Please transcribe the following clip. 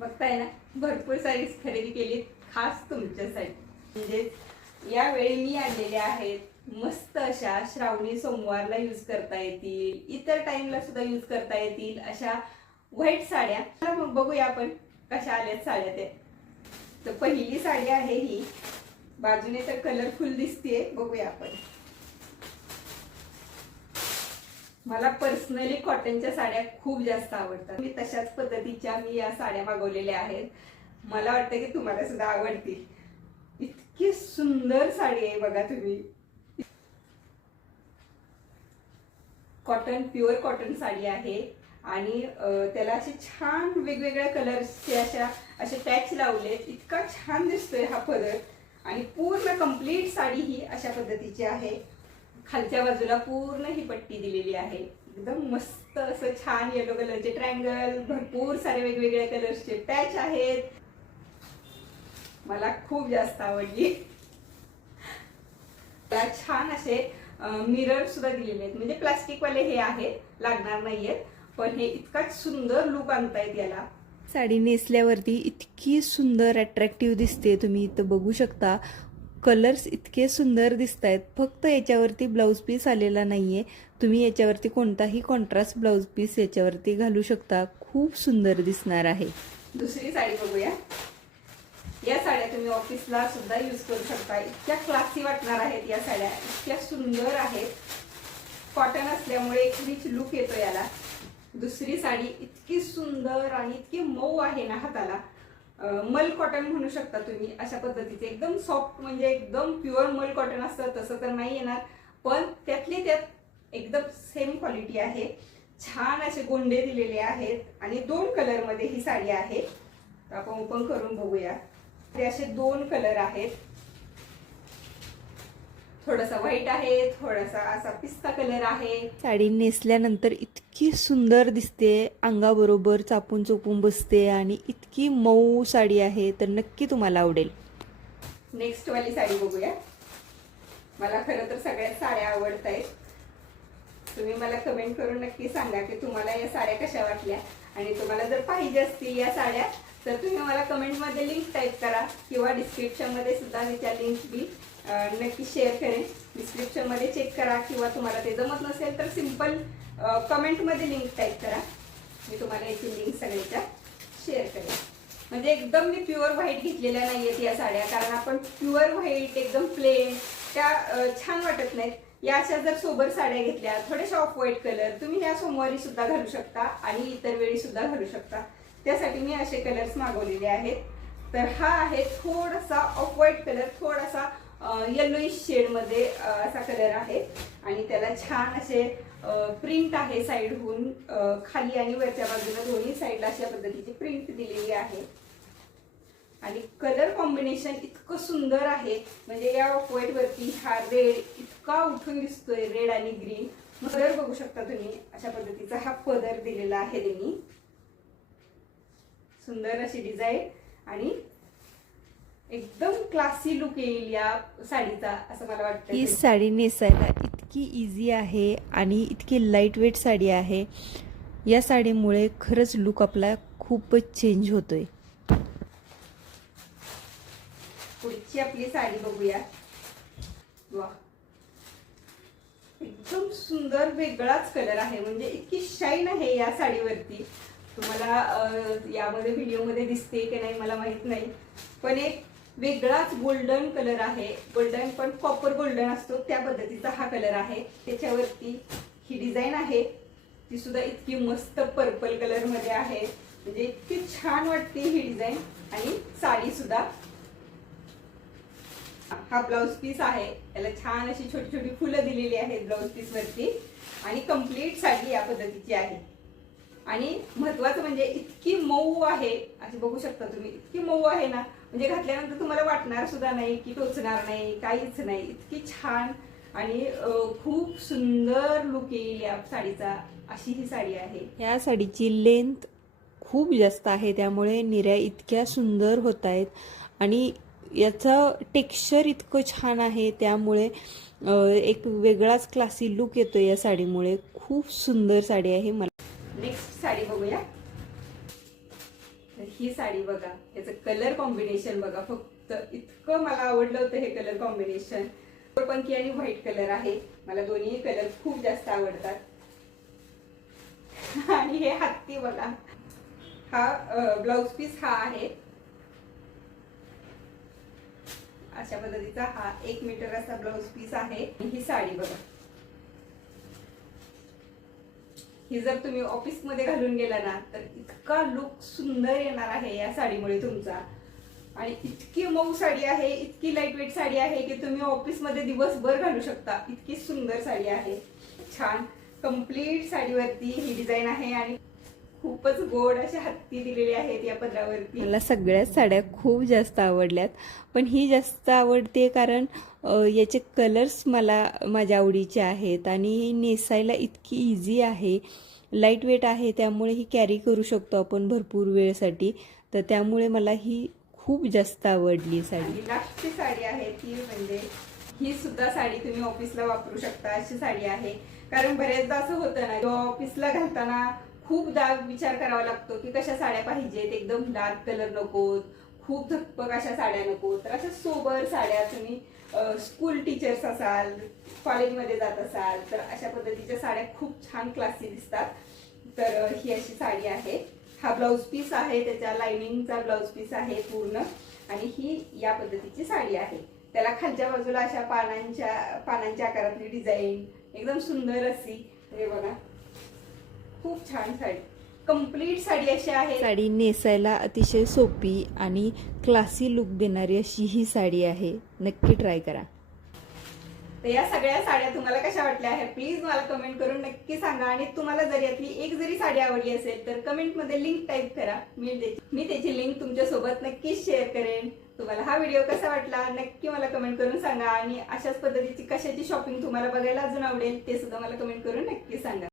बघताय ना, भरपूर सारी खरेदी केली खास तुमच्यासाठी. म्हणजे यावेळी मी आणलेल्या आहेत मस्त अशा श्रावणी सोमवारला यूज करता येतील, इतर टाइमला सुद्धा यूज करता येतील अशा व्हाईट साड्या. चला मग बघूया आपण कशा आल्यात साड्या त्या. तर पहिली साडी आहे ही, बाजूने तर कलरफुल दिसते. बघूया आपण. मला पर्सनली कॉटनच्या साड्या खूप जास्त आवडतात. मी तशाच पद्धतीच्या या साड्या मागवलेल्या आहेत. मला वाटतं की तुम्हाला सुद्धा आवडतील. इतकी सुंदर साडी आहे बघा तुम्ही. कॉटन, प्युअर कॉटन साडी आहे आणि त्याला असे छान वेगवेगळ्या कलर्सचे असे टॅच लावलेत. इतका छान दिसतोय हा पदर आणि पूर्ण कंप्लीट साडी ही अशा पद्धतीची आहे. खालच्या बाजूला पूर्ण ही पट्टी दिलेली आहे. एकदम मस्त असं छान येलो कलरचे ट्रायंगल, भरपूर सारे वेगवेगळ्या कलर्सचे पॅच आहेत. मला खूप जास्त आवडली. त्याला छान असे मिरर सुद्धा दिलेले आहेत. म्हणजे प्लास्टिक वाले हे आहेत, लागणार नाहीयेत, पण हे इतकाच सुंदर लुक आणतायत याला. साडी नेसल्यावरती इतकी सुंदर अट्रॅक्टिव्ह दिसते. तुम्ही इथं बघू शकता, कलर्स इतके सुंदर दिसत आहेत. फक्त याच्यावरती ब्लाऊज पीस आलेला नाहीये. तुम्ही याच्यावरती कोणताही कॉन्ट्रास्ट ब्लाऊज पीस याच्यावरती घालू शकता. खूप सुंदर दिसणार आहे. दुसरी साडी बघूया. या साड्या तुम्ही ऑफिसला सुद्धा यूज करू शकता. इतक्या क्लासी वाटणार आहेत या साड्या, इतक्या सुंदर आहेत. कॉटन असल्यामुळे एक रिच लुक येतो याला. दुसरी साडी इतकी सुंदर आणि इतकी मऊ आहे ना हाताला. मल कॉटन म्हणू शकता तुम्ही अशा पद्धतीचे. एकदम सॉफ्ट, म्हणजे एकदम प्युअर मल कॉटन असतं तसं तर नाही येणार, पण त्यातली त्यात एकदम सेम क्वालिटी आहे. छान असे गोंडे दिलेले आहेत आणि 2 कलर मध्ये ही साडी आहे. तर आपण ओपन करून बघूया. ते असे 2 कलर आहेत. थोडासा व्हाईट आहे, थोडासा असा पिस्ता कलर आहे. साडी नेसल्यानंतर इतकी सुंदर दिसते, अंगाबरोबर चापून चोपून बसते आणि इतकी मऊ साडी आहे. तर नक्की तुम्हाला आवडेल. नेक्स्ट वाली साडी बघूया. मला खरं तर सगळ्यात साड्या आवडत आहेत. तुम्ही मला कमेंट करून नक्की सांगा की तुम्हाला या साड्या कशा वाटल्या. आणि तुम्हाला जर पाहिजे असतील या साड्या तर तुम्ही मला कमेंटमध्ये लिंक टाईप करा किंवा डिस्क्रिप्शनमध्ये सुद्धा मी त्या लिंक बी नक्की शेअर करेन. डिस्क्रिप्शनमध्ये चेक करा किंवा तुम्हाला ते जमत नसेल तर सिंपल कमेंटमध्ये लिंक टाईप करा. मी तुम्हाला याची लिंक सगळ्याच्या शेअर करेन. म्हणजे एकदम मी प्युअर व्हाईट घेतलेल्या नाही आहेत या साड्या, कारण आपण प्युअर व्हाईट एकदम प्लेन त्या छान वाटत नाहीत. या अशा जर सोबर साड्या घेतल्या थोड्याशा ऑफ व्हाईट कलर, तुम्ही ह्या सोमवारी सुद्धा घालू शकता आणि इतर वेळी सुद्धा घालू शकता. त्यासाठी मी असे कलर्स मागवलेले आहेत. तर हा आहे थोडासा ऑफ व्हाईट कलर, थोडासा येलोइश शेड मध्ये असा कलर आहे आणि त्याला छान असे प्रिंट आहे. साईडहून खाली आणि वरच्या बाजूला दोन्ही साईडला अशा पद्धतीची प्रिंट दिलेली आहे. आणि कलर कॉम्बिनेशन इतकं सुंदर आहे. म्हणजे या ऑफ व्हाईट वरती हा रेड इतका उठून दिसतोय, रेड आणि ग्रीन. पदर बघू शकता तुम्ही, अशा पद्धतीचा हा पदर दिलेला आहे त्यांनी. सुंदर अशी डिझाईन आणि एकदम क्लासी लुक येईल या साडीचा असं मला वाटतं. ही साडी नेसायला इतकी इझी आहे आणि इतकी लाईट वेट साडी आहे. या साडीमुळे खरंच लुक आपला खूपच चेंज होतोय. पुढची आपली साडी बघूया. वा, एकदम सुंदर वेगळाच कलर आहे. म्हणजे इतकी शाईन आहे या साडीवरती. तुम्हाला यामध्ये व्हिडिओमध्ये दिसते की नाही मला माहित नाही, पण एक वेगळाच गोल्डन कलर आहे. गोल्डन पण कॉपर गोल्डन असतो त्या पद्धतीचा हा कलर आहे. त्याच्यावरती ही डिझाईन आहे, ती सुद्धा इतकी मस्त पर्पल कलर मध्ये आहे. म्हणजे इतकी छान वाटते ही डिझाईन. आणि साडी सुद्धा, हा ब्लाउज पीस आहे, याला छान अशी छोटी छोटी फुलं दिलेली आहेत ब्लाउज पीस वरती. आणि कंप्लीट साडी या पद्धतीची आहे. आणि महत्वाचं म्हणजे इतकी मऊ आहे, अशी बघू शकता तुम्ही. इतकी मऊ आहे ना, म्हणजे घातल्यानंतर तुम्हाला वाटणार सुद्धा नाही की टोचणार नाही, काहीच नाही. इतकी छान आणि खूप सुंदर लुक येईल या साडीचा, अशी ही साडी आहे. या साडीची लेंथ खूप जास्त आहे, त्यामुळे निऱ्या इतक्या सुंदर होत आहेत आणि याचं टेक्स्चर इतकं छान आहे. त्यामुळे एक वेगळाच क्लासी लुक येतो या साडीमुळे. खूप सुंदर साडी आहे. मला नेक्स्ट साडी बघूया. तर ही साडी बघा, याचं कलर कॉम्बिनेशन बघा, फक्त इतकं मला आवडलं होतं हे कलर कॉम्बिनेशन. पंकी आणि व्हाईट कलर आहे, मला दोन्ही कलर खूप जास्त आवडतात. आणि हे हत्ती बघा, हा ब्लाउज पीस हा आहे अशा पद्धतीचा, हा 1 मीटर असा ब्लाउज पीस आहे. ही साडी बघा, ही जर तुम्ही ऑफिस मध्ये घालून गेला ना तर इतका लुक सुंदर येणार आहे या साडीमुळे तुमचा. आणि इतकी मऊ साडी आहे, इतकी लाईट वेट साडी आहे की तुम्ही ऑफिस मध्ये दिवसभर घालू शकता. इतकी सुंदर साडी आहे, छान कम्प्लीट साडीवरती ही डिझाईन आहे आणि खूपच गोड अशा हत्ती दिलेली आहेत या पदरावरती. मला सगळ्याच साड्या खूप जास्त आवडल्यात, पण ही जास्त आवडते कारण याचे कलर्स मला माझ्या आवडीचे आहेत आणि ही नेसायला इतकी इझी आहे, लाईट वेट आहे, त्यामुळे ही कॅरी करू शकतो आपण भरपूर वेळसाठी. तर त्यामुळे मला ही खूप जास्त आवडली साडी. आणि लास्टची साडी आहे ती म्हणजे ही सुद्धा साडी तुम्ही ऑफिसला वापरू शकता अशी साडी आहे. कारण बरेचदा असं होतं ना, ऑफिसला घालताना खूपदा विचार करावा लागतो की कशा साड्या पाहिजेत, एकदम डार्क कलर नकोत, खूप धकपक अशा साड्या नको. तर अशा सोबर साड्या तुम्ही स्कूल टीचर्स असाल, कॉलेजमध्ये जात असाल तर अशा पद्धतीच्या साड्या खूप छान क्लासी दिसतात. तर ही अशी साडी आहे. हा ब्लाउज पीस आहे, त्याच्या लाइनिंगचा ब्लाउज पीस आहे पूर्ण. आणि ही या पद्धतीची साडी आहे. त्याला खालच्या बाजूला अशा पानांच्या आकारातली डिझाईन एकदम सुंदर अशी. हे बघा, खूप छान साडी, कम्प्लीट साडी अशी आहे. साडी नेसायला अतिशय सोपी आणि क्लासी लुक देणारी अशी ही साडी आहे. नक्की ट्राय करा. तर या सगळ्या साड्या तुम्हाला कशा वाटल्या आहेत प्लीज मला कमेंट करून नक्की सांगा. आणि तुम्हाला जर यातली एक जरी साडी आवडली असेल तर कमेंट मध्ये लिंक टाईप करा, मी त्याची लिंक तुमच्या सोबत नक्कीच शेअर करेन. तुम्हाला हा व्हिडिओ कसा वाटला नक्की मला कमेंट करून सांगा. आणि अशाच पद्धतीची कशाची शॉपिंग तुम्हाला बघायला अजून आवडेल ते सुद्धा मला कमेंट करून नक्की सांगा.